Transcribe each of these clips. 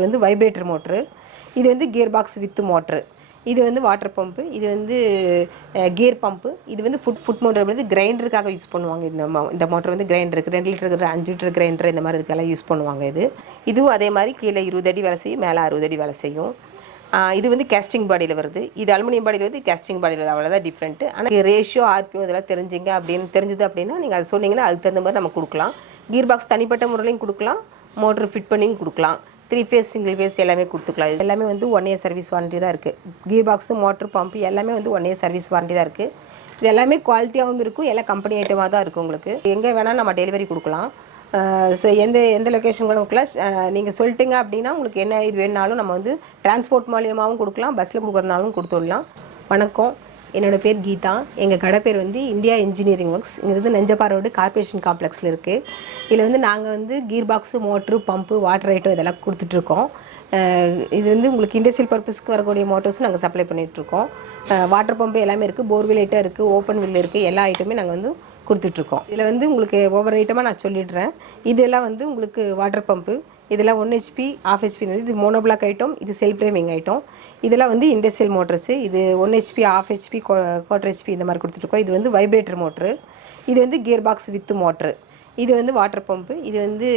இது வந்து vibrator motor, இது வந்து கியர் பாக்ஸ் வித் மோட்ரு, இது வந்து வாட்டர் பம்பு, இது வந்து கியர் பம்பு, இது வந்து ஃபுட் மோட்டர் வந்து கிரைண்டருக்காக யூஸ் பண்ணுவாங்க. இந்த மோட்டர் வந்து கிரைண்டருக்கு 2 லிட்டர் 5 லிட்டர் கிரைண்டர் இந்த மாதிரி இதுக்கெல்லாம் யூஸ் பண்ணுவாங்க. இதுவும் அதே மாதிரி கீழே 20 அடி வேலை செய்யும், மேலே 60 அடி வேலை செய்யும். இது வந்து கேஸ்டிங் பாடியில் வருது, இது அலுமினியம் பாடியில் வந்து கேஸ்டிங் பாடியில் அவ்வளோதான் டிஃப்ரெண்ட்டு. ஆனால் ரேஷியோ ஆர்பிஎம் இதெல்லாம் தெரிஞ்சுது அப்படின்னா நீங்கள் அதை சொன்னீங்கன்னா அதுக்கு தகுந்த மாதிரி நம்ம கொடுக்கலாம். கியர் பாக்ஸ் தனிப்பட்ட முறையிலையும் கொடுக்கலாம், மோட்ரு ஃபிட் பண்ணியும் கொடுக்கலாம். 3 ஃபேஸ் சிங்கிள் ஃபேஸ் எல்லாமே கொடுத்துக்கலாம். இது எல்லாமே வந்து 1 இயர் சர்வீஸ் வாரண்டி தான் இருக்குது. கியர் பாக்ஸு மோட்ரு பம்பு எல்லாமே வந்து 1 இயர் சர்வீஸ் வாரண்டி தான் இருக்குது. இது எல்லாமே குவாலிட்டியாகவும் இருக்கும், எல்லாம் கம்பெனி ஐட்டமாக தான் இருக்குது. உங்களுக்கு எங்கே வேணால் நம்ம டெலிவரி கொடுக்கலாம். ஸோ எந்த லொக்கேஷன் கூட கொடுக்கலாம். நீங்கள் சொல்லிட்டீங்க அப்படின்னா உங்களுக்கு என்ன இது வேணுனாலும் நம்ம வந்து டிரான்ஸ்போர்ட் மூலியமாகவும் கொடுக்கலாம், பஸ்ஸில் கொடுக்குறதுனாலும் கொடுத்துடலாம். வணக்கம், என்னோடய பேர் கீதா. எங்கள் கடை பேர் வந்து இந்தியா இன்ஜினியரிங் ஒர்க்ஸ். இங்கே வந்து நஞ்சப்பா ரோடு கார்பரேஷன் காம்ப்ளெக்ஸில் இருக்குது. இதில் வந்து நாங்கள் வந்து gear box, motor, pump, water item இதெல்லாம் கொடுத்துட்ருக்கோம். இது வந்து உங்களுக்கு இண்டஸ்ட்ரியல் பர்பஸ்க்கு வரக்கூடிய மோட்டர்ஸ் நாங்கள் சப்ளை பண்ணிகிட்ருக்கோம். வாட்டர் பம்பு எல்லாமே இருக்குது, போர்வெல் ஐட்டம் இருக்குது, ஓப்பன் வில் இருக்குது, எல்லா ஐட்டமே நாங்கள் வந்து கொடுத்துட்ருக்கோம். இதில் வந்து உங்களுக்கு ஒவ்வொரு ஐட்டமாக நான் சொல்லிடுறேன். இதெல்லாம் வந்து உங்களுக்கு வாட்டர் பம்பு, இதெல்லாம் 1 HP, 1/2 HP, இது மோனோபிளாக் ஐட்டம், இது செல்ஃப் ஃப்ரேமிங் ஐட்டம். இதெல்லாம் வந்து இண்டஸ்ட்ரியல் மோட்டர்ஸு, இது 1 HP, 1/2 HP, 1/4 HP இந்த மாதிரி கொடுத்துட்ருக்கோம். இது வந்து வைப்ரேட்டர் மோட்ரு, இது வந்து கியர் பாக்ஸ் வித் மோட்ரு, இது வந்து வாட்டர் பம்பு, இது வந்து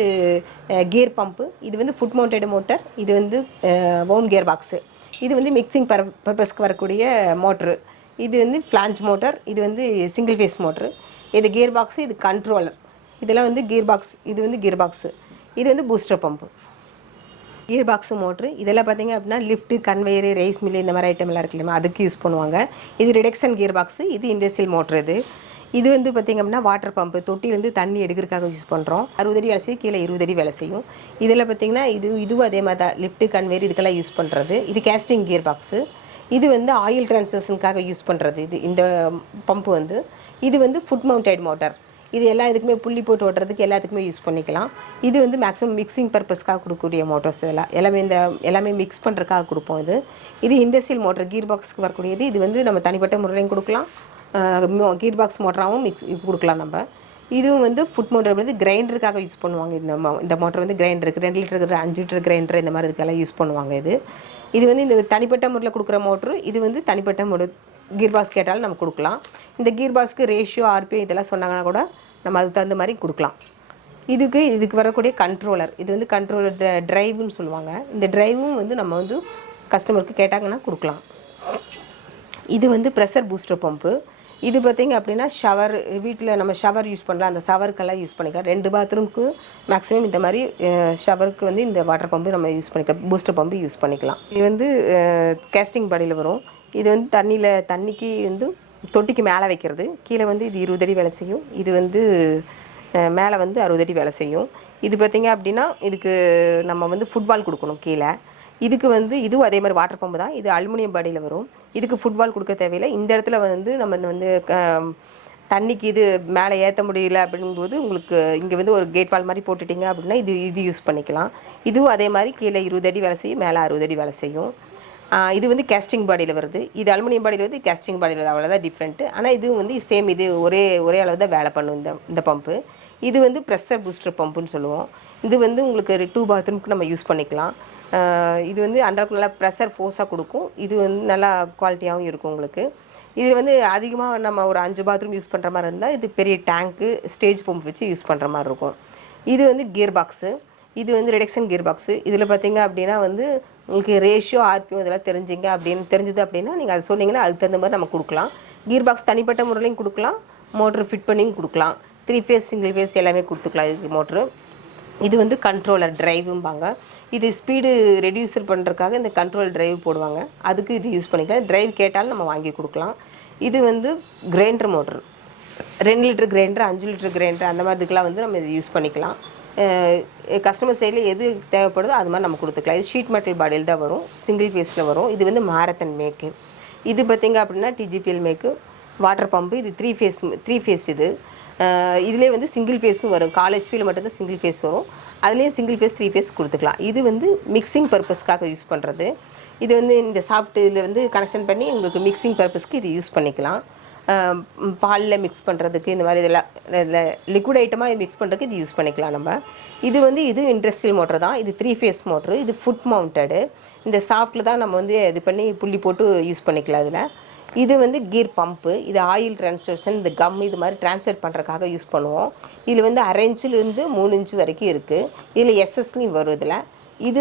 கியர் பம்பு, இது வந்து ஃபுட் மவுண்டட் மோட்டர், இது வந்து ஓன் கியர் பாக்ஸு, இது வந்து மிக்சிங் பர்பஸ்க்கு வரக்கூடிய மோட்ரு, இது வந்து ஃப்ளான்ஜ் மோட்டர், இது வந்து சிங்கிள் ஃபேஸ் மோட்ரு, இது கியர் பாக்ஸு, இது கண்ட்ரோலர், இதெல்லாம் வந்து கியர் பாக்ஸ், இது வந்து கியர் பாக்ஸு, இது வந்து booster pump. Gear box motor இதெல்லாம் பார்த்திங்க அப்படின்னா லிஃப்ட்டு, கன்வேயரு, ரைஸ் மில்லு இந்த மாதிரி ஐட்டம்லாம் இருக்கு இல்லையா, அதுக்கு யூஸ் பண்ணுவாங்க. இது ரிடக்ஷன் கியர் பாக்ஸு, இது இண்டஸ்ட்ரியல் மோட்ரு. இது வந்து பார்த்திங்க அப்படின்னா வாட்டர் பம்பு, தொட்டிலேருந்து தண்ணி எடுக்கிறதுக்காக யூஸ் பண்ணுறோம். 60 அடி வேலை செய்யும், கீழே 20 அடி வேலை செய்யும். இதில் பார்த்திங்கன்னா இதுவும் அதே மாதிரி தான், லிஃப்ட்டு, கன்வேயர் இதுக்கெல்லாம் யூஸ் பண்ணுறது. இது கேஸ்டிங் கியர் பாக்ஸு, இது வந்து ஆயில் ட்ரான்ஸ்ஃபர்ஷனுக்காக யூஸ் பண்ணுறது. இந்த பம்பு வந்து இது வந்து ஃபுட் மவுண்டட் மோட்டார், இது எல்லா இதுக்குமே புள்ளி போட்டு ஓட்டுறதுக்கு எல்லாத்துக்குமே யூஸ் பண்ணிக்கலாம். இது வந்து மேக்ஸிமம் மிக்சிங் பர்பஸ்க்காக கொடுக்கக்கூடிய மோட்டர்ஸ். எல்லாமே மிக்ஸ் பண்ணுறதுக்காக கொடுப்போம். இது இண்டஸ்ட்ரியல் மோட்டர், கீர் பாக்ஸ்க்கு வரக்கூடியது. இது வந்து நம்ம தனிப்பட்ட முறையிலையும் கொடுக்கலாம், கீர் பாக்ஸ் மோட்டராகவும் கொடுக்கலாம் நம்ம. இதுவும் வந்து ஃபுட் மோட்டர் வந்து கிரைண்டருக்காக யூஸ் பண்ணுவாங்க. இந்த மோட்டர் வந்து கிரைண்டருக்கு 2 லிட்டர் 5 லிட்டர் கிரைண்டர் இந்த மாதிரி இதுக்கெல்லாம் யூஸ் பண்ணுவாங்க. இது வந்து இந்த தனிப்பட்ட முறையில் கொடுக்குற மோட்ரு, இது வந்து தனிப்பட்ட முறை கீர் பாக்ஸ் கேட்டாலும் நம்ம கொடுக்கலாம். இந்த கீர் பாக்ஸ்க்கு ரேஷியோ ஆர்பிஎம் இதெல்லாம் சொன்னாங்கன்னா கூட நம்ம அதுக்கு தகுந்த மாதிரி கொடுக்கலாம். இதுக்கு வரக்கூடிய கண்ட்ரோலர், இது வந்து கண்ட்ரோலர் ட்ரைவுன்னு சொல்லுவாங்க. இந்த ட்ரைவும் வந்து நம்ம வந்து கஸ்டமருக்கு கேட்டாங்கன்னா கொடுக்கலாம். இது வந்து ப்ரெஷர் பூஸ்டர் பம்பு. இது பார்த்திங்க அப்படின்னா ஷவர், வீட்டில் நம்ம ஷவர் யூஸ் பண்ணலாம், அந்த ஷவருக்கெல்லாம் யூஸ் பண்ணிக்கலாம். 2 பாத்ரூமுக்கு மேக்ஸிமம் இந்த மாதிரி ஷவருக்கு வந்து இந்த வாட்டர் பம்பு நம்ம யூஸ் பண்ணிக்கலாம், பூஸ்டர் பம்பு யூஸ் பண்ணிக்கலாம். இது வந்து கேஸ்டிங் பாடியில் வரும். இது வந்து தண்ணிக்கு வந்து தொட்டிக்கு மேலே வைக்கிறது. கீழே வந்து இது 20 அடி வேலை செய்யும், இது வந்து மேலே வந்து 60 அடி வேலை செய்யும். இது பார்த்திங்க அப்படின்னா இதுக்கு நம்ம வந்து ஃபுட்பால் கொடுக்கணும் கீழே. இதுக்கு வந்து இதுவும் அதே மாதிரி வாட்டர் பம்பு தான், இது அலுமினியம் பாடியில் வரும். இதுக்கு ஃபுட்பால் கொடுக்க தேவையில்லை. இந்த இடத்துல வந்து நம்ம வந்து தண்ணிக்கு இது மேலே ஏற்ற முடியல அப்படிங்கும்போது உங்களுக்கு இங்கே வந்து ஒரு கேட் வால் மாதிரி போட்டுட்டிங்க அப்படின்னா இது யூஸ் பண்ணிக்கலாம். இதுவும் அதே மாதிரி கீழே 20 அடி வேலை செய்யும், மேலே 60 அடி வேலை செய்யும். இது வந்து கேஸ்டிங் பாடியில் வருது, இது அலுமினியம் பாடியில் வந்து கேஸ்டிங் பாடியில் அவ்வளோதான் டிஃப்ரெண்ட்டு. ஆனால் இதுவும் வந்து சேம், இது ஒரே அளவு தான் வேலை பண்ணும் இந்த பம்பு. இது வந்து ப்ரெஷர் பூஸ்டர் பம்புன்னு சொல்லுவோம். இது வந்து உங்களுக்கு 2 பாத்ரூமுக்கு நம்ம யூஸ் பண்ணிக்கலாம். இது வந்து அந்தளவுக்கு நல்லா ப்ரெஷர் ஃபோர்ஸாக கொடுக்கும். இது வந்து நல்லா குவாலிட்டியாகவும் இருக்கும் உங்களுக்கு. இது வந்து அதிகமாக நம்ம ஒரு 5 பாத்ரூம் யூஸ் பண்ணுற மாதிரி இருந்தால் இது பெரிய டேங்க்கு, ஸ்டேஜ் பம்ப் வச்சு யூஸ் பண்ணுற மாதிரி இருக்கும். இது வந்து கியர் பாக்ஸு, இது வந்து ரிடக்ஷன் கியர் பாக்ஸு. இதில் பார்த்திங்க அப்படின்னா வந்து உங்களுக்கு ரேஷியோ ஆர்பிஎம் இதெல்லாம் தெரிஞ்சுது அப்படின்னா நீங்கள் அதை சொன்னீங்கன்னா அதுக்கு தகுந்த மாதிரி நம்ம கொடுக்கலாம். கீர் பாக்ஸ் தனிப்பட்ட முறையிலையும் கொடுக்கலாம், மோட்ரு ஃபிட் பண்ணியும் கொடுக்கலாம். 3 ஃபேஸ் சிங்கிள் ஃபேஸ் எல்லாமே கொடுத்துக்கலாம் இதுக்கு மோட்ரு. இது வந்து கண்ட்ரோலர் ட்ரைவும்பாங்க. இது ஸ்பீடு ரெடியூசர் பண்ணுறதுக்காக இந்த கண்ட்ரோல் ட்ரைவ் போடுவாங்க, அதுக்கு இது யூஸ் பண்ணிக்கலாம். ட்ரைவ் கேட்டாலும் நம்ம வாங்கி கொடுக்கலாம். இது வந்து grinder motor, 2 litre grinder, 5 litre grinder அந்த மாதிரி இதுக்கெலாம் வந்து நம்ம இது யூஸ் பண்ணிக்கலாம். கஸ்டமர் சைடில் எது தேவைப்படுதோ அது மாதிரி நம்ம கொடுத்துக்கலாம். இது ஷீட் மெட்டல் பாடியில் தான் வரும், சிங்கிள் ஃபேஸில் வரும். இது வந்து மாரத்தன் மேக்கு. இது பார்த்திங்க அப்படின்னா டிஜிபிஎல் மேக்கு. வாட்டர் பம்பு இது 3 ஃபேஸ். இதிலே வந்து சிங்கிள் ஃபேஸும் வரும். காலேஜ் ஹெச்பியில் மட்டும்தான் சிங்கிள் ஃபேஸ் வரும், அதுலேயும் சிங்கிள் ஃபேஸ் 3 ஃபேஸ் கொடுத்துக்கலாம். இது வந்து மிக்சிங் பர்பஸ்க்காக யூஸ் பண்ணுறது. இது வந்து இந்த சாஃப்ட் இதில் வந்து கனெக்ஷன் பண்ணி உங்களுக்கு மிக்சிங் பர்பஸ்க்கு இது யூஸ் பண்ணிக்கலாம். பாலில் மிக்ஸ் பண்ணுறதுக்கு இந்த மாதிரி இதெல்லாம் லிக்விட் ஐட்டமாக மிக்ஸ் பண்ணுறதுக்கு இது யூஸ் பண்ணிக்கலாம் நம்ம. இது இண்டஸ்ட்ரியல் மோட்டர் தான். இது 3 ஃபேஸ் மோட்ரு. இது ஃபுட் மவுண்டடு. இந்த சாஃப்ட்டில் தான் நம்ம வந்து இது பண்ணி புள்ளி போட்டு யூஸ் பண்ணிக்கலாம். இதில் இது கீர் பம்பு. இது ஆயில் ட்ரான்ஸ்லேஷன், இந்த கம் இது மாதிரி ட்ரான்ஸ்லேட் பண்ணுறதுக்காக யூஸ் பண்ணுவோம். இதில் 1/2 இன்ச்சிலேருந்து 3 இன்ச்சு வரைக்கும் இருக்குது. இதில் எஸ்எஸ்லையும் வரும். இது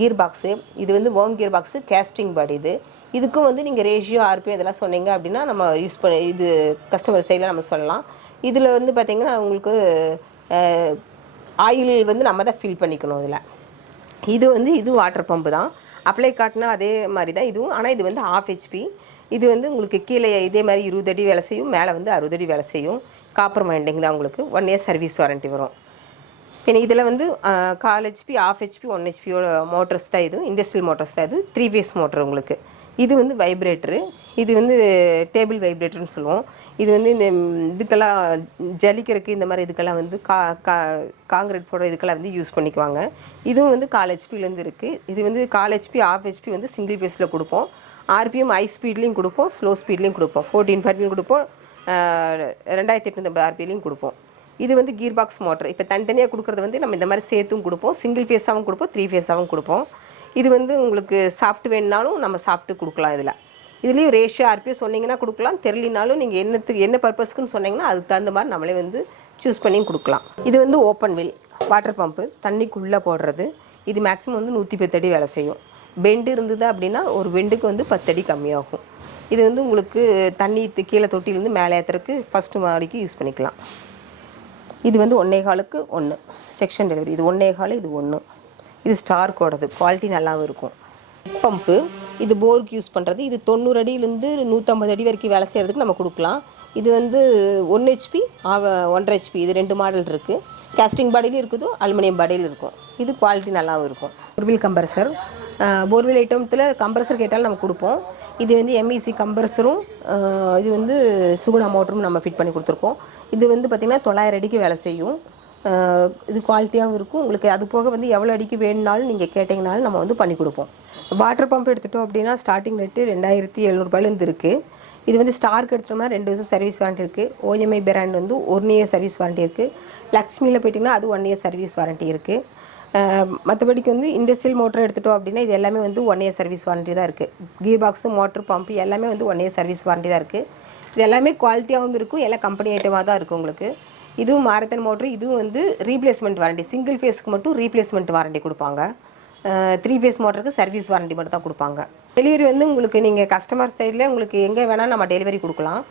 கீர் பாக்ஸு. இது வார்ம் கீர் பாக்ஸு, கேஸ்டிங் பாடி. இதுக்கும் நீங்கள் ரேஷியோ ஆர்பிஎம் இதெல்லாம் சொன்னீங்க அப்படின்னா நம்ம யூஸ் பண்ணி இது கஸ்டமர் சைடில் நம்ம சொல்லலாம். இதில் பார்த்திங்கன்னா உங்களுக்கு ஆயில் நம்ம தான் ஃபில் பண்ணிக்கணும். இது வாட்டர் பம்பு தான். அப்ளை காட்டினா அதே மாதிரி தான் இதுவும். ஆனால் இது 1/2 HP. இது உங்களுக்கு கீழே இதே மாதிரி 20 அடி வேலை செய்யும், மேலே 60 அடி வேலை செய்யும். காப்பர் மைண்டிங் தான். உங்களுக்கு 1 இயர் சர்வீஸ் வாரண்ட்டி வரும். ஏன்னா இதில் 1/4 HP, 1/2 HP, 1 HPயோட மோட்டர்ஸ் தான். இது இண்டஸ்ட்ரியல் மோட்டர்ஸ் தான். இது 3 ஃபேஸ் மோட்டர். உங்களுக்கு இது வைப்ரேட்டரு. இது டேபிள் வைப்ரேட்டர்னு சொல்லுவோம். இது இந்த இதுக்கெல்லாம் ஜலிக்கிறதுக்கு இந்த மாதிரி இதுக்கெல்லாம் காங்கிரீட் போடுற இதுக்கெல்லாம் யூஸ் பண்ணிக்குவாங்க. இதுவும் 1/4 HPலேருந்து இருக்குது. இது 1/4 HP, 1/2 HP சிங்கிள் ஃபேஸில் கொடுப்போம். ஆர்பிஎம் ஹை ஸ்பீட்லேயும் கொடுப்போம், ஸ்லோ ஸ்பீட்லேயும் கொடுப்போம். 1440 கொடுப்போம், 2850 ஆர்பிஎம்லையும் கொடுப்போம். இது கீர் பாக்ஸ் மோட்டர். இப்போ தனித்தனியாக கொடுக்குறது நம்ம இந்த மாதிரி சேர்த்தும் கொடுப்போம். சிங்கிள் ஃபேஸாகவும் கொடுப்போம், 3 ஃபேஸாகவும் கொடுப்போம். இது உங்களுக்கு சாஃப்ட் வேணுனாலும் நம்ம சாஃப்ட்டு கொடுக்கலாம். இதுலேயும் ரேஷியோ ஆர்பிஎம் சொன்னீங்கன்னா கொடுக்கலாம். தெரியலினாலும் நீங்கள் என்ன பர்பஸ்க்குன்னு சொன்னீங்கன்னா அதுக்கு தகுந்த மாதிரி நம்மளே சூஸ் பண்ணியும் கொடுக்கலாம். இது ஓப்பன் வில் வாட்டர் பம்பு, தண்ணிக்குள்ளே போடுறது. இது மேக்ஸிமம் 110 அடி வேலை செய்யும். பெண்டு இருந்தது அப்படின்னா ஒரு பெண்டுக்கு 10 அடி கம்மியாகும். இது உங்களுக்கு தண்ணி கீழே தொட்டிலேருந்து மேலே ஏற்றுறதுக்கு ஃபஸ்ட்டு மாடிக்கு யூஸ் பண்ணிக்கலாம். இது 1.25க்கு 1 செக்ஷன் டெலிவரி. இது 1.25, இது 1. இது ஸ்டார்க்கோடது, குவாலிட்டி நல்லாவும் இருக்கும். பம்பு இது போருக்கு யூஸ் பண்ணுறது. இது 90 அடியிலேருந்து 150 அடி வரைக்கும் வேலை செய்கிறதுக்கு நம்ம கொடுக்கலாம். இது 1 HP, 1.5 HP. இது 2 மாடல் இருக்குது. கேஸ்டிங் பாடியிலும் இருக்குது, அலுமினியம் பாடியிலும் இருக்கும். இது குவாலிட்டி நல்லாவும் இருக்கும். Borewell compressor. போர்வெல் ஐட்டத்தில் கம்ப்ரஸர் கேட்டாலும் நம்ம கொடுப்போம். இது MEC கம்ப்ரஸரும், இது சுகுணா மோட்டரும் நம்ம ஃபிட் பண்ணி கொடுத்துருக்கோம். இது பார்த்திங்கன்னா 900 அடிக்கு வேலை செய்யும். இது குவாலிட்டியாகவும் இருக்கும். உங்களுக்கு அது போக எவ்வளோ அடிக்கு வேணுனாலும் நீங்கள் கேட்டிங்கனாலும் நம்ம பண்ணி கொடுப்போம். வாட்டர் பம்ப் எடுத்துட்டோம் அப்படின்னா ஸ்டார்டிங் ரேட்டு 2700 இருக்குது. இது ஸ்டார்க் எடுத்துட்டோம்னா 2 வருஷம் சர்வீஸ் வாரண்ட்டி இருக்குது. OMI brand 1 year service warranty இருக்குது. லக்ஷ்மியில் போய்ட்டிங்கன்னா அது 1 இயர் சர்வீஸ் வாரண்ட்டி இருக்குது. மற்றபடிக்கு இண்டஸ்ட்ரியல் மோட்டர் எடுத்துட்டோம் அப்படின்னா இது எல்லாமே 1 இயர் சர்வீஸ் வாரண்ட்டி தான் இருக்குது. கீர் பாக்ஸு, மோட்ரு, பம்பு எல்லாமே 1 இயர் சர்வீஸ் வாரண்ட்டி தான் இருக்குது. இது எல்லாமே குவாலிட்டியாகவும் இருக்கும், எல்லாம் கம்பெனி ஐட்டமாக தான் இருக்குது உங்களுக்கு. இதுவும் மாரத்தான் மோட்ரு. இதுவும் ரீப்ளேஸ்மெண்ட் வாரண்ட்டி. சிங்கிள் ஃபேஸ்க்கு மட்டும் ரீப்ளேஸ்மெண்ட் வாரண்ட்டி கொடுப்பாங்க. 3 ஃபேஸ் மோட்டருக்கு சர்வீஸ் வாரண்ட்டி மட்டும் தான் கொடுப்பாங்க. டெலிவரி உங்களுக்கு நீங்கள் கஸ்டமர் சைடில் உங்களுக்கு எங்கே வேணால் நம்ம டெலிவரி கொடுக்கலாம்.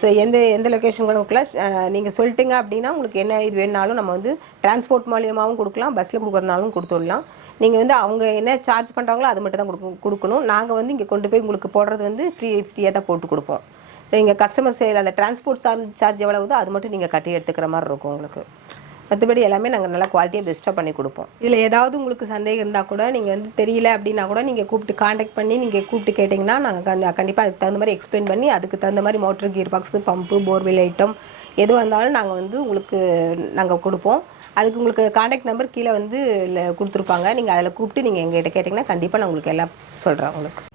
ஸோ எந்த லொக்கேஷன் கொடுக்கலாம். நீங்கள் சொல்லிட்டீங்க அப்படின்னா உங்களுக்கு என்ன இது வேணுனாலும் நம்ம டிரான்ஸ்போர்ட் மூலியமாகவும் கொடுக்கலாம், பஸ்ஸில் கொடுக்குறதுனாலும் கொடுத்துடலாம். நீங்கள் அவங்க என்ன சார்ஜ் பண்ணுறாங்களோ அது மட்டும் தான் கொடுக்கணும். நாங்கள் இங்கே கொண்டு போய் உங்களுக்கு போடுறது ஃப்ரீயாக தான் போட்டு கொடுப்போம். நீங்கள் கஸ்டமர் சைடில் அந்த டிரான்ஸ்போர்ட் சார்ஜ் எவ்வளவுதோ அது மட்டும் நீங்கள் கட்டி எடுத்துக்கிற மாதிரி இருக்கும் உங்களுக்கு. மற்றபடி எல்லாமே நாங்கள் நல்லா குவாலிட்டியாக பெஸ்ட்டாக பண்ணி கொடுப்போம். இதில் ஏதாவது உங்களுக்கு சந்தேகம் இருந்தால் கூட நீங்கள் தெரியல அப்படின்னா கூட நீங்கள் கூப்பிட்டு காண்டாக்ட் பண்ணி நீங்கள் கூப்பிட்டு கேட்டிங்கன்னா நாங்கள் கண்டிப்பாக அதுக்கு தகுந்த மாதிரி எக்ஸ்பிளைன் பண்ணி அதுக்கு தகுந்த மாதிரி motor, gear box, pump, borewell item எதுவாக இருந்தாலும் நாங்கள் நாங்கள் கொடுப்போம். அதுக்கு உங்களுக்கு காண்டாக்ட் நம்பர் கீழே கொடுத்துருப்பாங்க. நீங்கள் அதில் கூப்பிட்டு நீங்கள் எங்கள்கிட்ட கேட்டிங்கன்னா கண்டிப்பாக நான் உங்களுக்கு எல்லாம் சொல்கிறேன் உங்களுக்கு.